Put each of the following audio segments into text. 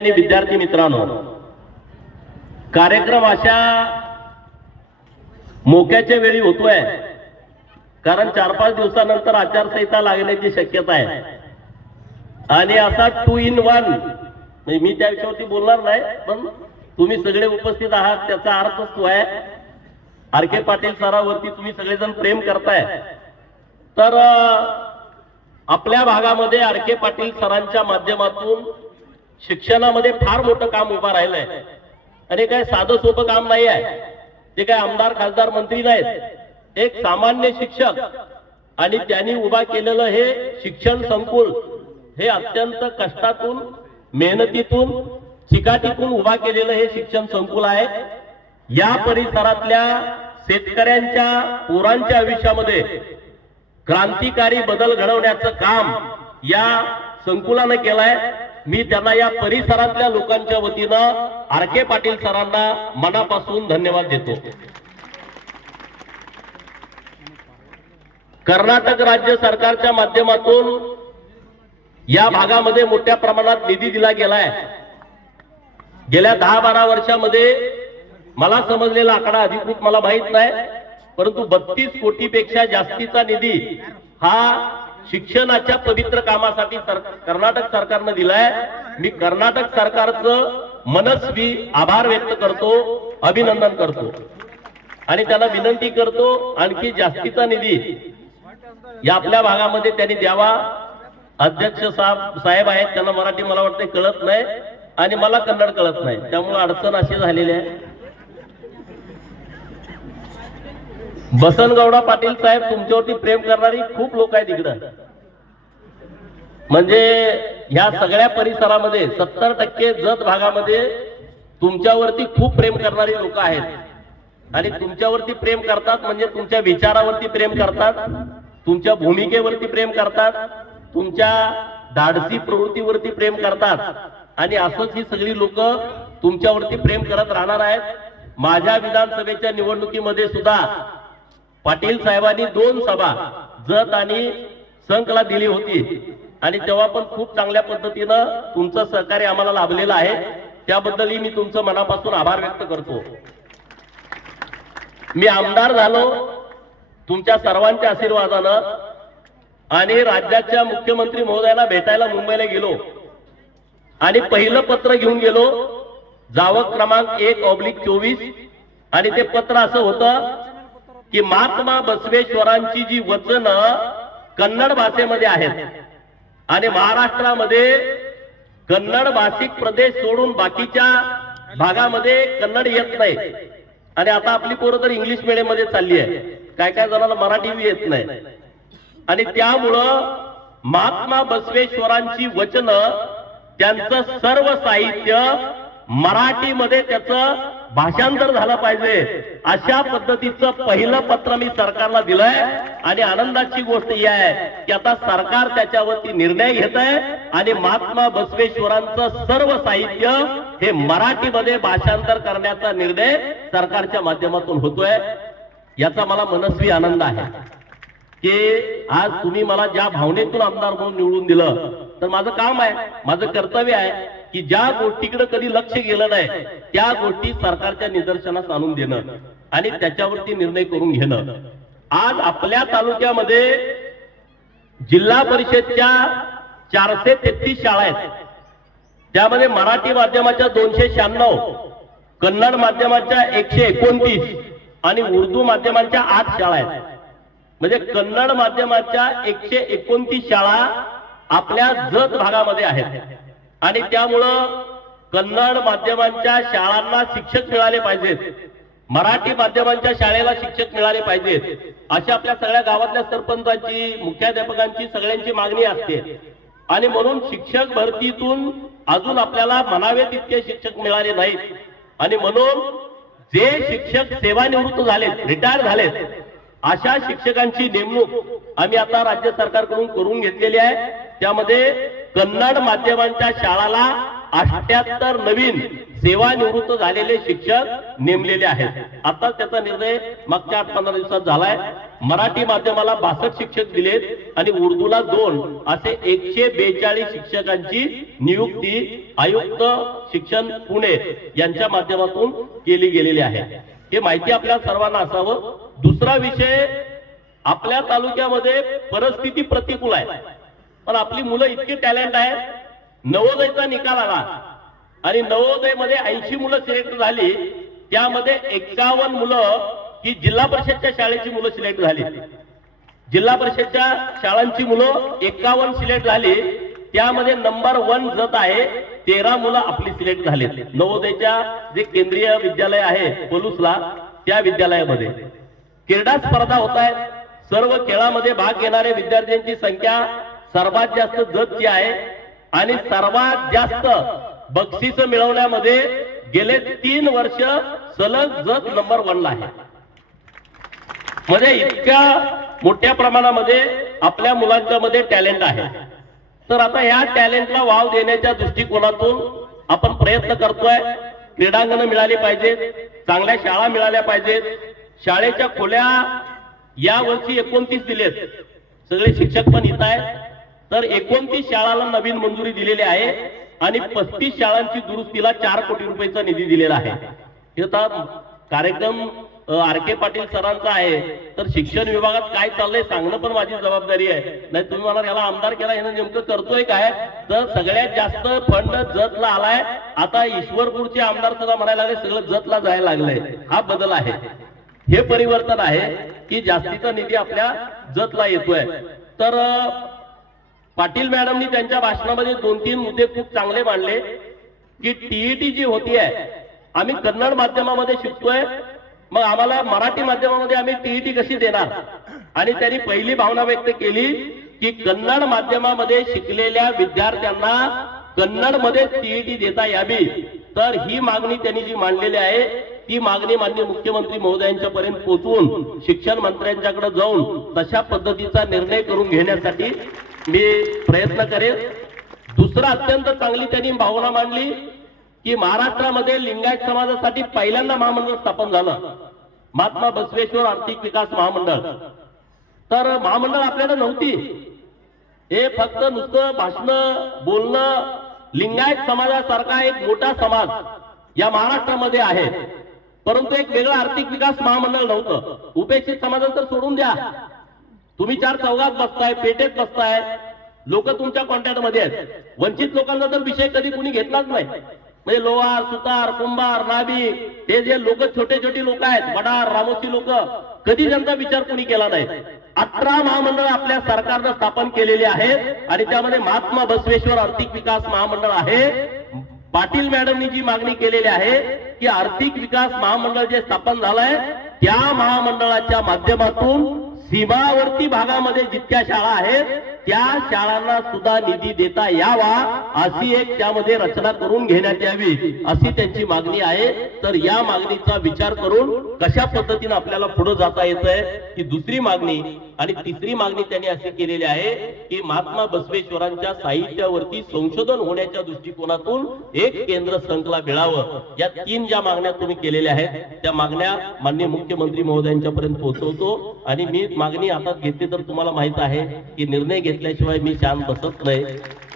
आणि विद्यार्थी मित्रांनो कार्यक्रम अशा मोक्याच्या वेळी होतोय. कारण चार पाच दिवसानंतर आचारसंहिता लागण्याची शक्यता आहे. आणि असा टू इन वन मी त्या विषयावरती बोलणार नाही पण तुम्ही सगळे उपस्थित आहात त्याचा अर्थच तो आहे. आर के पाटील सरावरती तुम्ही सगळेजण प्रेम करताय. तर आपल्या भागामध्ये आर के पाटील सरांच्या माध्यमातून शिक्षणामध्ये फार मोठं काम उभं राहिलंय. आणि काय साधं सोपं काम नाही आहे. ते काय आमदार खासदार मंत्री नाहीत. एक सामान्य शिक्षक आणि त्यांनी उभा केलेलं हे शिक्षण संकुल हे अत्यंत कष्टातून मेहनतीतून चिकाटीतून उभा केलेलं हे शिक्षण संकुल आहे. या परिसरातल्या शेतकऱ्यांच्या पोरांच्या आयुष्यामध्ये क्रांतिकारी बदल घडवण्याचं काम या संकुलानं केलंय. मी त्यांना या परिसरातल्या लोकांच्या वतीनं आर के पाटील सरांना मनापासून धन्यवाद देतो. कर्नाटक राज्य सरकारच्या माध्यमातून या भागामध्ये मोठ्या प्रमाणात निधी दिला गेलाय. गेल्या दहा बारा वर्षामध्ये मला समजलेला आकडा अधिकृत मला माहीत नाही परंतु बत्तीस कोटीपेक्षा जास्तीचा निधी हा शिक्षणाच्या पवित्र कामासाठी सर कर्नाटक सरकारनं दिलाय. मी कर्नाटक सरकारचं मनस्वी आभार व्यक्त करतो अभिनंदन करतो. आणि त्यांना विनंती करतो आणखी जास्तीचा निधी या आपल्या भागामध्ये त्यांनी द्यावा. अध्यक्ष साहेब साहेब आहेत त्यांना मराठी मला वाटते कळत नाही आणि मला कन्नड कळत नाही. त्यामुळे अडचण अशी झालेली आहे. बसनगौडा पाटील साहेब तुमच्यावरती प्रेम करणारी खूप लोक आहेत इकडं. म्हणजे ह्या सगळ्या परिसरामध्ये सत्तर टक्के जत भागामध्ये तुमच्यावरती खूप प्रेम करणारी लोक आहेत. आणि तुमच्यावरती प्रेम करतात म्हणजे तुमच्या विचारावरती प्रेम करतात तुमच्या भूमिकेवरती प्रेम करतात तुमच्या धाडसी प्रवृत्तीवरती प्रेम करतात. आणि असंच ही सगळी लोक तुमच्यावरती प्रेम करत राहणार आहेत. माझ्या विधानसभेच्या निवडणुकीमध्ये सुद्धा पाटील साहेबांनी दोन सभा जत आणि संकला दिली होती. आणि तेव्हा पण खूप चांगल्या पद्धतीनं तुमचं सहकार्य आम्हाला लाभलेलं आहे. त्याबद्दलही मी तुमचं मनापासून आभार व्यक्त करतो. मी आमदार झालो. तुमच्या सर्वांच्या आशीर्वादानं आणि राज्याच्या मुख्यमंत्री महोदयाला भेटायला मुंबईला गेलो. आणि पहिलं पत्र घेऊन गेलो. जावक क्रमांक एक ऑब्लिक चोवीस. आणि ते पत्र असं होतं की महात्मा बसवेश्वरांची जी वचन कन्नड भाषेमध्ये आहेत. आणि महाराष्ट्रामध्ये कन्नड भाषिक प्रदेश सोडून बाकीच्या भागामध्ये कन्नड येत नाही. आणि आता आपली पोरं तर इंग्लिश मिडियममध्ये चालली आहे. काय काय जणांना मराठी बी येत नाही. आणि त्यामुळं महात्मा बसवेश्वरांची वचनं त्यांचं सर्व साहित्य मराठीमध्ये त्याचं भाषांतर झालं पाहिजे. अशा पद्धतीचं पहिलं पत्र मी सरकारला दिलंय आणि आनंदाची गोष्ट ही आहे की आता सरकार त्याच्यावरती निर्णय घेत आहे आणि महात्मा बसवेश्वरांचं सर्व साहित्य हे मराठीमध्ये भाषांतर करण्याचा निर्णय सरकारच्या माध्यमातून होतोय. याचा मला मनस्वी आनंद आहे की आज तुम्ही मला ज्या भावनेतून आमदार म्हणून निवडून दिलं तर माझं काम आहे माझं कर्तव्य आहे की ज्या गोष्टीकडे कधी लक्ष गेलं नाही त्या गोष्टी सरकारच्या निदर्शनास आणून देणं आणि त्याच्यावरती निर्णय करून घेणं. आज आपल्या तालुक्यामध्ये जिल्हा परिषदच्या चारशे तेहतीस शाळा आहेत. त्यामध्ये मराठी माध्यमाच्या दोनशे शहाण्णव कन्नड माध्यमाच्या एकशे एकोणतीस आणि उर्दू माध्यमांच्या आठ शाळा आहेत. म्हणजे कन्नड माध्यमाच्या एकशे एकोणतीस शाळा आपल्या जत भागामध्ये आहेत. आणि त्यामुळं कन्नड माध्यमांच्या शाळांना शिक्षक मिळाले पाहिजेत. मराठी माध्यमांच्या शाळेला शिक्षक मिळाले पाहिजेत. अशी आपल्या सगळ्या गावातल्या सरपंचांची मुख्याध्यापकांची सगळ्यांची मागणी असते. आणि म्हणून शिक्षक भरतीतून अजून आपल्याला म्हणावे तितके शिक्षक मिळाले नाहीत. आणि म्हणून जे शिक्षक सेवानिवृत्त झालेत रिटायर झालेत अशा शिक्षकांची नेमणूक आम्ही आता राज्य सरकारकडून करून घेतलेली आहे. त्यामध्ये कन्नड माध्यमांच्या शाळाला अठ्याहत्तर नवीन सेवानिवृत्त झालेले शिक्षक नेमलेले आहेत. आता त्याचा निर्णय मागच्या आठ पंधरा दिवसात झालाय. मराठी माध्यमाला बासष्ट शिक्षक दिलेत आणि उर्दूला दोन असे एकशे बेचाळीस शिक्षकांची नियुक्ती आयुक्त शिक्षण पुणे यांच्या माध्यमातून केली गेलेली आहे. हे माहिती आपल्या सर्वांना असावं. दुसरा विषय आपल्या तालुक्यामध्ये परिस्थिती प्रतिकूल आहे. पण आपली मुलं इतकी टॅलेंट आहे नवोदयचा निकाल आला. आणि नवोदयमध्ये ऐंशी मुलं सिलेक्ट झाली. त्यामध्ये एक्कावन्न मुलं ही जिल्हा परिषदच्या शाळेची मुलं सिलेक्ट झाली. जिल्हा परिषदच्या शाळांची मुलं एक्कावन्न सिलेक्ट झाली. त्यामध्ये नंबर वन जत आहे. तेरा मुलं आपली सिलेक्ट झालीत नवोदयच्या जे केंद्रीय विद्यालय आहे पोलूसला त्या विद्यालयामध्ये. क्रीडा स्पर्धा होत आहेत. सर्व खेळामध्ये भाग घेणाऱ्या विद्यार्थ्यांची संख्या सर्वात जास्त जतची आहे आणि सर्वात जास्त बक्षीस मिळवण्यामध्ये गेले तीन वर्ष सलग जत नंबर वनला आहे. म्हणजे इतक्या मोठ्या प्रमाणामध्ये आपल्या मुलांच्या मध्ये टॅलेंट आहे. तर आता या टॅलेंटला वाव देण्याच्या दृष्टिकोनातून आपण प्रयत्न करतोय क्रीडांगणं मिळाली पाहिजेत चांगल्या शाळा मिळाल्या पाहिजेत शाळेच्या खोल्या या वर्षी एकोणतीस दिलेत. सगळे शिक्षक पण इथं आहेत. तर एकोणतीस शाळाला नवीन मंजुरी दिलेली आहे आणि पस्तीस शाळांची दुरुस्तीला चार कोटी रुपयाचा निधी दिलेला आहे. हे कार्यक्रम आर के पाटील सरांचा आहे. तर शिक्षण विभागात काय चाललंय सांगणं पण माझी जबाबदारी आहे. नाही तुम्ही मला याला आमदार केला यानं नेमकं करतोय काय? तर सगळ्यात जास्त फंड जतला आलाय. आता ईश्वरपूरचे आमदार सुद्धा म्हणायला लागले सगळं जतला जायला लागलंय. हा बदल आहे. हे परिवर्तन आहे की जास्तीचा निधी आपल्या जतला येतोय. तर पाटील मॅडमनी त्यांच्या भाषणामध्ये दोन तीन मुद्दे खूप चांगले मांडले की टीईटी जी होती आहे आम्ही कन्नड माध्यमामध्ये शिकतोय मग आम्हाला मराठी माध्यमामध्ये आम्ही टीईटी कशी देणार? आणि त्यांनी पहिली भावना व्यक्त केली की कन्नड माध्यमामध्ये शिकलेल्या विद्यार्थ्यांना कन्नडमध्ये टीईटी देता यावी. तर ही मागणी त्यांनी जी मांडलेली आहे ती मागणी माननीय मुख्यमंत्री महोदयांच्या पर्यंत पोहोचवून शिक्षण मंत्र्यांच्याकडे जाऊन तशा पद्धतीचा निर्णय करून घेण्यासाठी मी प्रयत्न करेन. दुसरं अत्यंत चांगली त्यांनी भावना मांडली की महाराष्ट्रामध्ये लिंगायत समाजासाठी पहिल्यांदा महामंडळ स्थापन झालं. महात्मा बसवेश्वर आर्थिक विकास महामंडळ. तर महामंडळ आपल्याला नव्हती. हे फक्त नुसतं भाषण बोलणं लिंगायत समाजासारखा एक मोठा समाज या महाराष्ट्रामध्ये आहे. परंतु एक वेगळं आर्थिक विकास महामंडळ नव्हतं. उपेक्षित समाजाचं तर सोडून द्या. तुम्ही चार चौघात बसताय पेटेत बसताय लोक तुमच्या कॉन्टॅक्टमध्ये आहेत. वंचित लोकांचा तर विषय कधी कुणी घेतलाच नाही. म्हणजे लोहार सुतार कुंभार नाबी हे जे लोक छोटे छोटे लोक आहेत वडार रामोशी लोक कधी त्यांचा विचार कुणी केला नाही. अठरा महामंडळ आपल्या सरकारनं स्थापन केलेले आहेत आणि त्यामध्ये महात्मा बसवेश्वर आर्थिक विकास महामंडळ आहे. पाटील मॅडमनी जी मागणी केलेली आहे की आर्थिक विकास महामंडळ जे स्थापन झालंय त्या महामंडळाच्या माध्यमातून सीमावर्ती भागामध्ये जितक्या शाळा आहेत त्या शाळांना सुद्धा निधी देता यावा अशी एक त्यामध्ये रचना करून घेण्यात यावी अशी त्यांची मागणी आहे. तर या मागणीचा विचार करून कशा पद्धतीने आपल्याला पुढे जाता येत आहे ही दुसरी मागणी. आणि तिसरी मागणी त्यांनी अशी केलेली आहे की महात्मा बसवेश्वरांच्या साहित्यावरती संशोधन होण्याच्या दृष्टिकोनातून एक केंद्र संकला मिळावं. या तीन ज्या मागण्या तुम्ही केलेल्या आहेत त्या मागण्या माननीय मुख्यमंत्री महोदयांच्या पर्यंत पोहोचवतो. आणि मी मागणी हातात घेतली तर तुम्हाला माहीत आहे की निर्णय घेतल्याशिवाय मी शांत बसत नाही.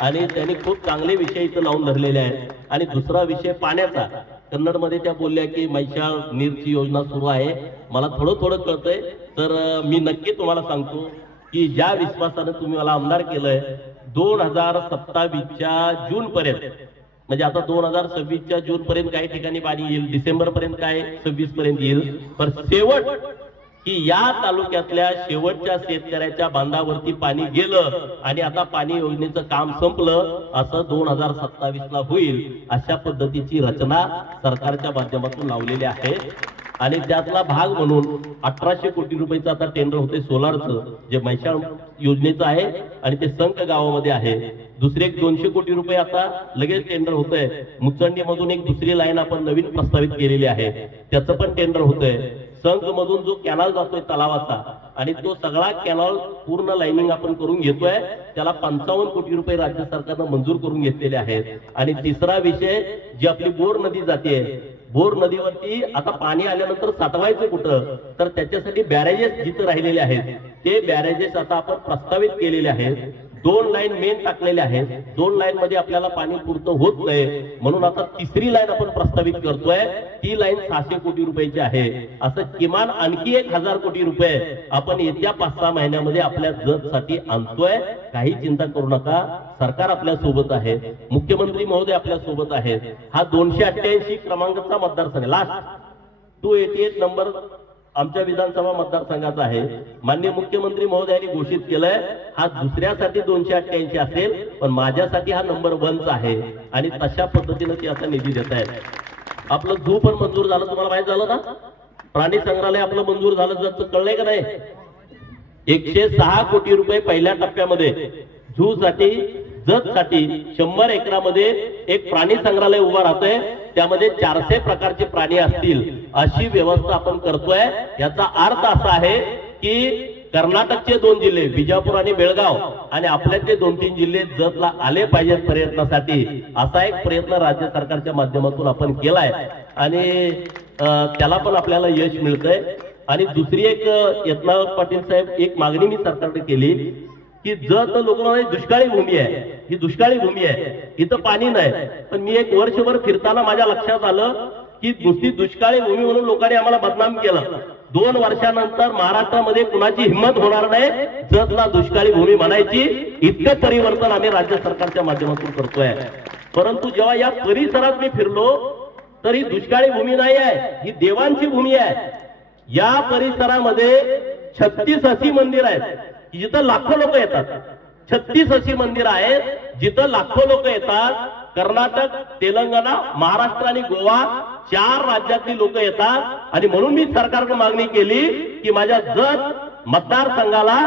आणि त्यांनी खूप चांगले विषय इथं लावून धरलेले आहेत. आणि दुसरा विषय पाण्याचा. कन्नडमध्ये त्या बोलल्या की मैशाळ नीरची योजना सुरू आहे. मला थोडं थोडं कळतंय. तर मी नक्की तुम्हाला सांगतो की ज्या विश्वासानं तुम्ही मला आमदार केलंय दोन हजार सत्तावीसच्या जून पर्यंत. म्हणजे आता दोन हजार सव्वीसच्या जून पर्यंत काही ठिकाणी पाणी येईल. डिसेंबर पर्यंत काय? सव्वीस पर्यंत येईल. पण शेवट की या तालुक्यातल्या शेवटच्या शेतकऱ्याच्या बांधावरती पाणी गेलं आणि आता पाणी योजनेचं काम संपलं असं दोन हजार सत्तावीस ला होईल अशा पद्धतीची रचना सरकारच्या माध्यमातून लावलेली आहे. आणि त्यातला भाग म्हणून अठराशे कोटी रुपयाचं आता टेंडर होते सोलारचं जे मैशाळ योजनेचं आहे आणि ते संक गावामध्ये आहे. दुसरे एक दोनशे कोटी रुपये आता लगेच टेंडर होत आहे मुचंडी मधून एक दुसरी लाईन आपण नवीन प्रस्तावित केलेली आहे. त्याचं पण टेंडर होत आहे संघ मधून जो कॅनॉल जातोय तलावाचा आणि तो सगळा कॅनॉल पूर्ण लाईनिंग आपण करून घेतोय त्याला पंचावन्न कोटी रुपये राज्य सरकारनं मंजूर करून घेतलेले आहेत. आणि तिसरा विषय जी आपली बोर नदी जाते बोर नदीवरती आता पाणी आल्यानंतर साठवायचं कुठं? तर त्याच्यासाठी बॅरेजेस जिथं राहिलेले आहेत ते बॅरेजेस आता आपण प्रस्तावित केलेले आहेत. दोन लाईन मेन टाकलेले आहेत. दोन लाईन मध्ये आपल्याला पाणी पूर्ण होत नाही. म्हणून आता तिसरी लाईन आपण प्रस्तावित करतोय. ती लाईन सहाशे कोटी रुपयाची आहे. असं किमान आणखी एक हजार कोटी रुपये आपण येत्या पाच सहा महिन्यामध्ये आपल्या जतसाठी आणतोय. काही चिंता करू नका. सरकार आपल्यासोबत आहे. मुख्यमंत्री महोदय आपल्यासोबत आहेत. हा दोनशे अठ्ठ्याऐंशी क्रमांकाचा मतदारसंघ last two eighty eight number आमच्या विधानसभा मतदारसंघाचा आहे. मान्य मुख्यमंत्री महोदयांनी घोषित केलंय हा दुसऱ्यासाठी दोनशे अठ्ठ्याऐंशी असेल पण माझ्यासाठी हा नंबर वनचा आहे. आणि तशा पद्धतीनं ती आता निधी देत आहेत. आपलं झू पण मंजूर झालं तुम्हाला माहीत झालं ना? प्राणी संग्रहालय आपलं मंजूर झालं जर कळलंय का नाही? एकशे सहा कोटी रुपये पहिल्या टप्प्यामध्ये. झू साठी जत साठी शंभर एकरामध्ये एक प्राणी संग्रहालय उभा राहतोय. त्यामध्ये चारशे प्रकारचे प्राणी असतील. अशी व्यवस्था आपण करतोय. याचा अर्थ असा आहे की कर्नाटकचे दोन जिल्हे विजापूर आणि बेळगाव आणि आपल्यातले दोन तीन जिल्हे जतला आले पाहिजेत प्रयत्नासाठी. असा एक प्रयत्न राज्य सरकारच्या माध्यमातून आपण केलाय. आणि त्याला पण आपल्याला यश मिळतंय. आणि दुसरी एक यत्ना पाटील साहेब एक मागणी मी सरकारने केली की जत लोक दुष्काळी भूमी आहे ही दुष्काळी भूमी आहे इथं पाणी नाही पण मी एक वर्षभर फिरताना माझ्या लक्षात आलं की दुसरी दुष्काळी भूमी म्हणून लोकांनी आम्हाला बदनाम केलं. दोन वर्षानंतर महाराष्ट्रामध्ये कुणाची हिंमत होणार नाही जतला दुष्काळी भूमी म्हणायची. इतकं परिवर्तन आम्ही राज्य सरकारच्या माध्यमातून करतोय. परंतु जेव्हा या परिसरात मी फिरलो तर ही दुष्काळी भूमी नाही आहे ही देवांची भूमी आहे. या परिसरामध्ये छत्तीस अशी मंदिर आहेत जिथं लाखो लोक येतात. छत्तीस अशी मंदिर आहेत जिथं लाखो लोक येतात कर्नाटक तेलंगणा महाराष्ट्र आणि गोवा चार राज्यातली लोक येतात. आणि म्हणून मी सरकारकडे मागणी केली की माझ्या जत मतदारसंघाला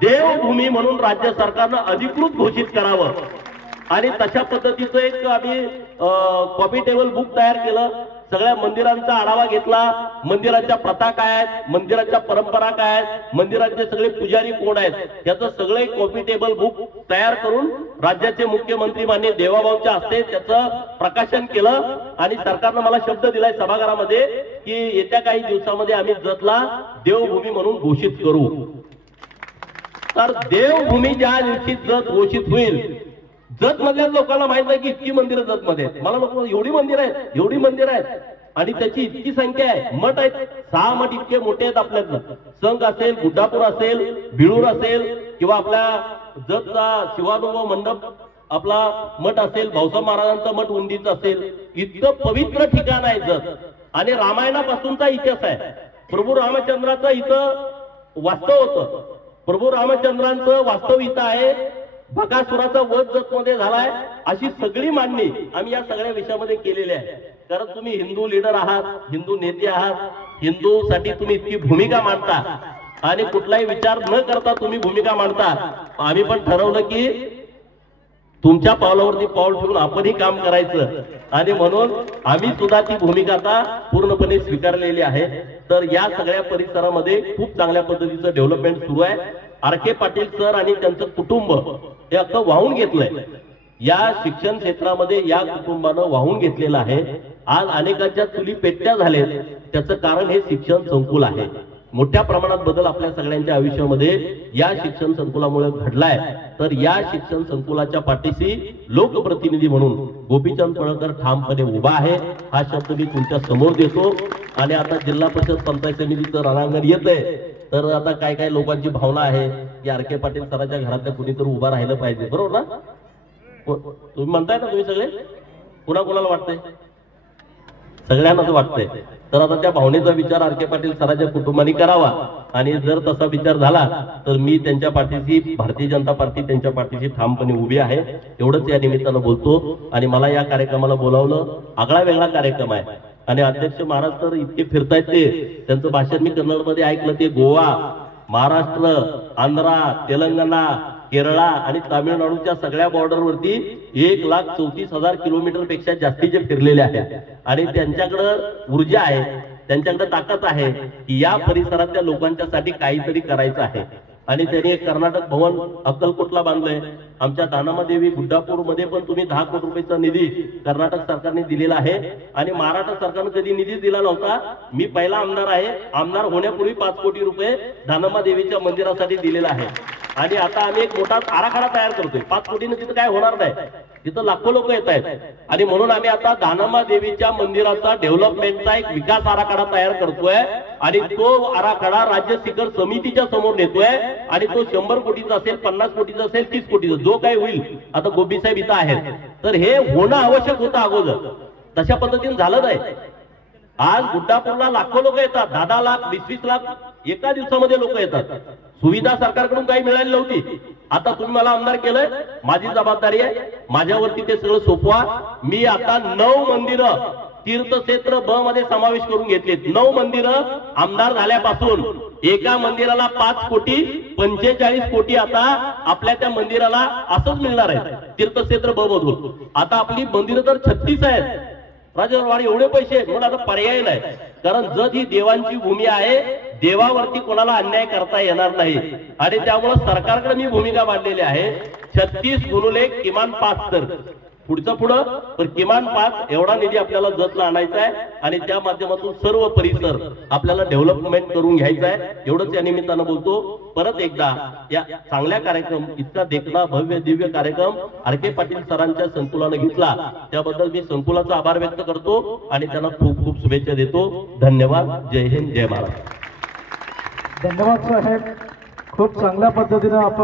देवभूमी म्हणून राज्य सरकारनं अधिकृत घोषित करावं. आणि तशा पद्धतीचं एक आम्ही कॉपी टेबल बुक तयार केलं. सगळ्या मंदिरांचा आढावा घेतला. मंदिराच्या प्रथा काय आहेत? मंदिराच्या परंपरा काय आहेत? मंदिराचे सगळे पुजारी कोण आहेत? याचं सगळे कॉपी टेबल बुक तयार करून राज्याचे मुख्यमंत्री मान्य देवाभाऊच्या हस्ते त्याचं प्रकाशन केलं. आणि सरकारनं मला शब्द दिलाय सभागृहामध्ये की येत्या काही दिवसामध्ये आम्ही जतला देवभूमी म्हणून घोषित करू. तर देवभूमी ज्या दिवशी जत घोषित होईल जत मधल्या लोकांना माहीत नाही की इतकी मंदिरं जत मध्ये आहेत. मला लोक एवढी मंदिर आहेत एवढी मंदिर आहेत. आणि त्याची इतकी संख्या आहे. मठ आहेत. सहा मठ इतके मोठे आहेत आपल्यातलं संघ असेल गुड्डापूर असेल बिळूर असेल किंवा आपल्या जतचा शिवानुभव मंडप आपला मठ असेल भाऊसाहेब महाराजांचा मठ उंदीचा असेल. इतकं पवित्र ठिकाण आहे जत. आणि रामायणापासूनचा इतिहास आहे. प्रभू रामचंद्राचं इथं वास्तव होतं. प्रभू रामचंद्रांचं वास्तव इथं आहे. बकासुराचा वध जत मध्ये झालाय अशी सगळी मांडणी आम्ही या सगळ्या विषयामध्ये केलेली आहे. कारण तुम्ही हिंदू लीडर आहात हिंदू नेते आहात हिंदू साठी तुम्ही इतकी भूमिका मांडता. आणि कुठलाही विचार न करता तुम्ही भूमिका मांडता. आम्ही पण ठरवलं की तुमच्या पावलावरती पाऊल ठेवून आपणही काम करायचं. आणि म्हणून आम्ही सुद्धा ती भूमिका आता पूर्णपणे स्वीकारलेली आहे. तर या सगळ्या परिसरामध्ये खूप चांगल्या पद्धतीचं डेव्हलपमेंट सुरू आहे. आर के पाटील सर आणि त्यांचं कुटुंब हे अख्खं वाहून घेतलंय. या शिक्षण क्षेत्रामध्ये या कुटुंबानं वाहून घेतलेलं आहे. आज अनेकांच्या चुली पेटत्या झालेत. त्याचं कारण हे शिक्षण संकुल आहे. मोठ्या प्रमाणात बदल आपल्या सगळ्यांच्या आयुष्यामध्ये या शिक्षण संकुलामुळे घडलाय. तर या शिक्षण संकुलाच्या पाठीशी लोकप्रतिनिधी म्हणून गोपीचंद पळकर ठामपणे उभा आहे. हा शब्द मी तुमच्यासमोर देतो. आणि आता जिल्हा परिषद पंचायत समितीचं रणांगण येत आहे तर आता काय काय लोकांची भावना आहे? की आर के पाटील सराच्या घरातल्या कुणीतरी उभा राहिलं पाहिजे बरोबर ना? तुम्ही म्हणताय ना तुम्ही सगळे? कुणा कुणाला वाटतंय? सगळ्यांनाच वाटतंय. तर आता त्या भावनेचा विचार आर के पाटील सराच्या कुटुंबाने करावा. आणि जर तसा विचार झाला तर मी त्यांच्या पाठीशी भारतीय जनता पार्टी त्यांच्या पाठीशी ठामपणे उभी आहे. एवढंच या निमित्तानं बोलतो. आणि मला या कार्यक्रमाला बोलावलं आगळा वेगळा कार्यक्रम आहे. आणि अध्यक्ष महाराज तर इतके फिरतायत ते. त्यांचं भाषण मी कन्नडमध्ये ऐकलं ते गोवा महाराष्ट्र आंध्रा तेलंगणा केरळा आणि तामिळनाडूच्या सगळ्या बॉर्डरवरती एक लाख चौतीस हजार किलोमीटरपेक्षा जास्तीचे फिरलेले आहेत. आणि त्यांच्याकडं ऊर्जा आहे त्यांच्याकडे ताकद आहे की या परिसरातल्या लोकांच्यासाठी काहीतरी करायचं आहे. आणि त्यांनी एक कर्नाटक भवन अक्कलकोटला बांधलंय. आमच्या दानमादेवी बुड्डापूरमध्ये पण तुम्ही दहा कोटी रुपयाचा निधी कर्नाटक सरकारने दिलेला आहे. आणि महाराष्ट्र सरकारने कधी निधी दिला नव्हता? मी पहिला आमदार आहे. आमदार होण्यापूर्वी पाच कोटी रुपये दानम्मा देवीच्या मंदिरासाठी दिलेला आहे आणि आता आम्ही एक मोठा आराखडा तयार करतोय. पाच कोटीने तिथं काय होणार नाही. तिथं लाखो लोक येत आहेत. आणि म्हणून आम्ही आता दानमा देवीच्या मंदिराचा डेव्हलपमेंटचा एक विकास आराखडा तयार करतोय. आणि तो आराखडा राज्य शिखर समितीच्या समोर नेतोय. आणि तो शंभर कोटीचा असेल पन्नास कोटीचा असेल तीस कोटीचा जो काही होईल आता गोपी साहेब इथं आहेत. तर हे होणं आवश्यक होतं अगोदर. तशा पद्धतीने झालं नाही. आज गुड्डापूरला लाखो लोक येतात. दहा दहा लाख वीस वीस लाख एका दिवसामध्ये लोक येतात. सुविधा सरकारकडून काही मिळाली नव्हती. आता तुम्ही मला आमदार केलंय माझी जबाबदारी आहे माझ्यावरती ते सगळं सोपवा. मी आता नऊ मंदिरं तीर्थक्षेत्र ब मध्ये समावेश करून घेतलेत. नऊ मंदिरं आमदार झाल्यापासून एका मंदिराला पाच कोटी पंचेचाळीस कोटी आता आपल्या त्या मंदिराला असंच मिळणार आहे तीर्थक्षेत्र ब मधून. आता आपली मंदिरं तर छत्तीस आहेत. राजवाडी एवढे पैसे आहेत म्हणून आता पर्याय नाही. कारण जर ही देवांची भूमी आहे देवावरती कोणाला अन्याय करता येणार नाही. आणि त्यामुळे सरकारकडे मी भूमिका मांडलेली आहे. छत्तीस गुणुले किमान पाच तर. पुढचं पुढं तर किमान पाच एवढा निधी आपल्याला जतला आणायचा आहे. आणि त्या माध्यमातून सर्व परिसर आपल्याला डेव्हलपमेंट करून घ्यायचा आहे. एवढंच या निमित्तानं बोलतो. परत एकदा या चांगल्या कार्यक्रम इतका देखणा भव्य दिव्य कार्यक्रम आर के पाटील सरांच्या संकुलानं घेतला. त्याबद्दल मी संकुलाचा आभार व्यक्त करतो. आणि त्यांना खूप खूप शुभेच्छा देतो. धन्यवाद. जय हिंद. जय महाराष्ट्र. धन्यवाद साहेब. खूप चांगल्या पद्धतीनं आपण